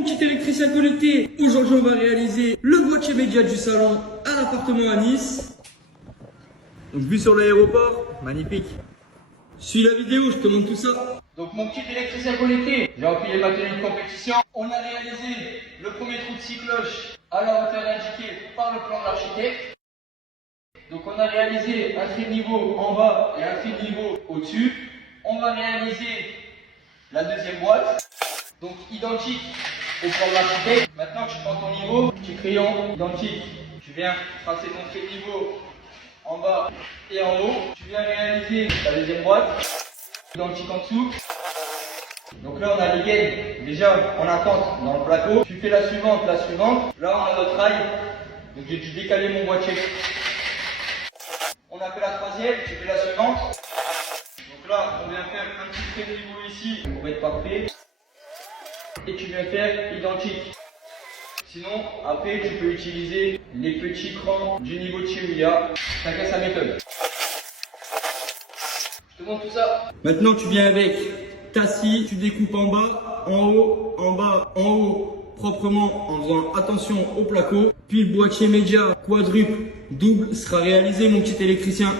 mon petit électricien connecté. Aujourd'hui, on va réaliser le boîtier média du salon à l'appartement à Nice. Donc, vue sur l'aéroport, magnifique. Suis la vidéo, je te montre tout ça. Donc mon petit électricien connecté, j'ai empilé ma tenue de compétition. On a réalisé le premier trou de 6 cloches à la hauteur indiquée par le plan de l'architecte. Donc on a réalisé un trait de niveau en bas et un trait de niveau au-dessus. On va réaliser la deuxième boîte, donc identique au plan de l'architecte. Maintenant tu prends ton niveau, petit crayon identique, tu viens tracer ton trait de niveau en bas et en haut. Tu viens réaliser la deuxième boîte, identique en dessous. Donc là on a les gaines déjà en attente dans le plateau. Tu fais la suivante, la suivante. Là on a notre rail. Donc j'ai dû décaler mon boîtier. On a fait la troisième, tu fais la suivante. Donc là on vient faire un petit trait de niveau ici pour être parfait. Et tu viens faire identique. Sinon après tu peux utiliser les petits crans du niveau de Chirouya. Chacun sa méthode. Je te montre tout ça. Maintenant, tu viens avec ta scie, tu découpes en bas, en haut, en bas, en haut, proprement en faisant attention au placo. Puis le boîtier média quadruple double sera réalisé, mon petit électricien.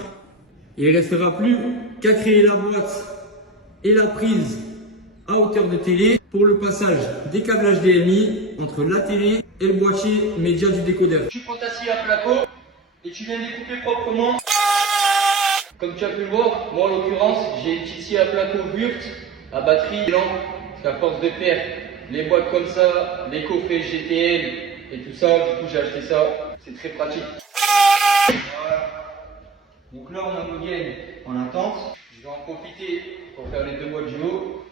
Il ne restera plus qu'à créer la boîte et la prise à hauteur de télé pour le passage des câbles HDMI entre la télé et le boîtier média du décodeur. Tu prends ta scie à placo et tu viens découper proprement. Comme tu as pu le voir, moi en l'occurrence, j'ai une petite scie à placo Wurt à batterie lente, parce qu'à force de faire les boîtes comme ça, les coffrets GTL et tout ça, du coup j'ai acheté ça, c'est très pratique. Voilà. Donc là on a nos gaines en attente, je vais en profiter pour faire les deux boîtes du haut.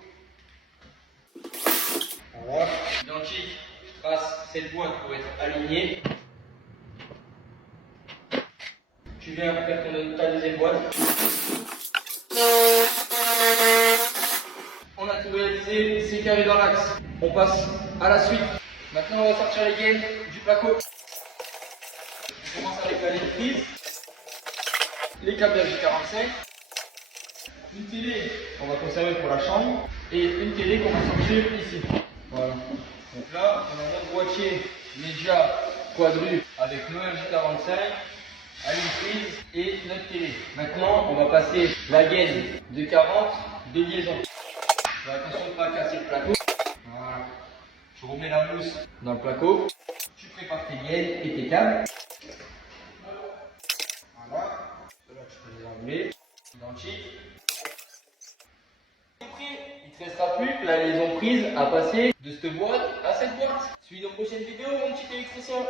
Voilà, identique, je trace cette boîte pour être alignée. Tu viens faire ta deuxième boîte. On a tout réalisé, c'est carré dans l'axe. On passe à la suite. Maintenant, on va sortir les gaines du placo. On commence avec la ligne prise, les câbles J45, une télé qu'on va conserver pour la chambre et une télé qu'on va sortir ici. Voilà. Donc là, on a notre boîtier média quadru avec nos J45. À une prise et notre télé. Maintenant, on va passer la gaine de 40 de liaison. Fais attention de ne pas casser le placo. Voilà. Tu remets la mousse dans le placo. Tu prépares tes gaines et tes câbles. Voilà. Là, tu peux les enlever. Identique. Il ne te restera plus que la liaison prise à passer de cette boîte à cette boîte. Suis nos prochaines vidéos, mon petit électricien.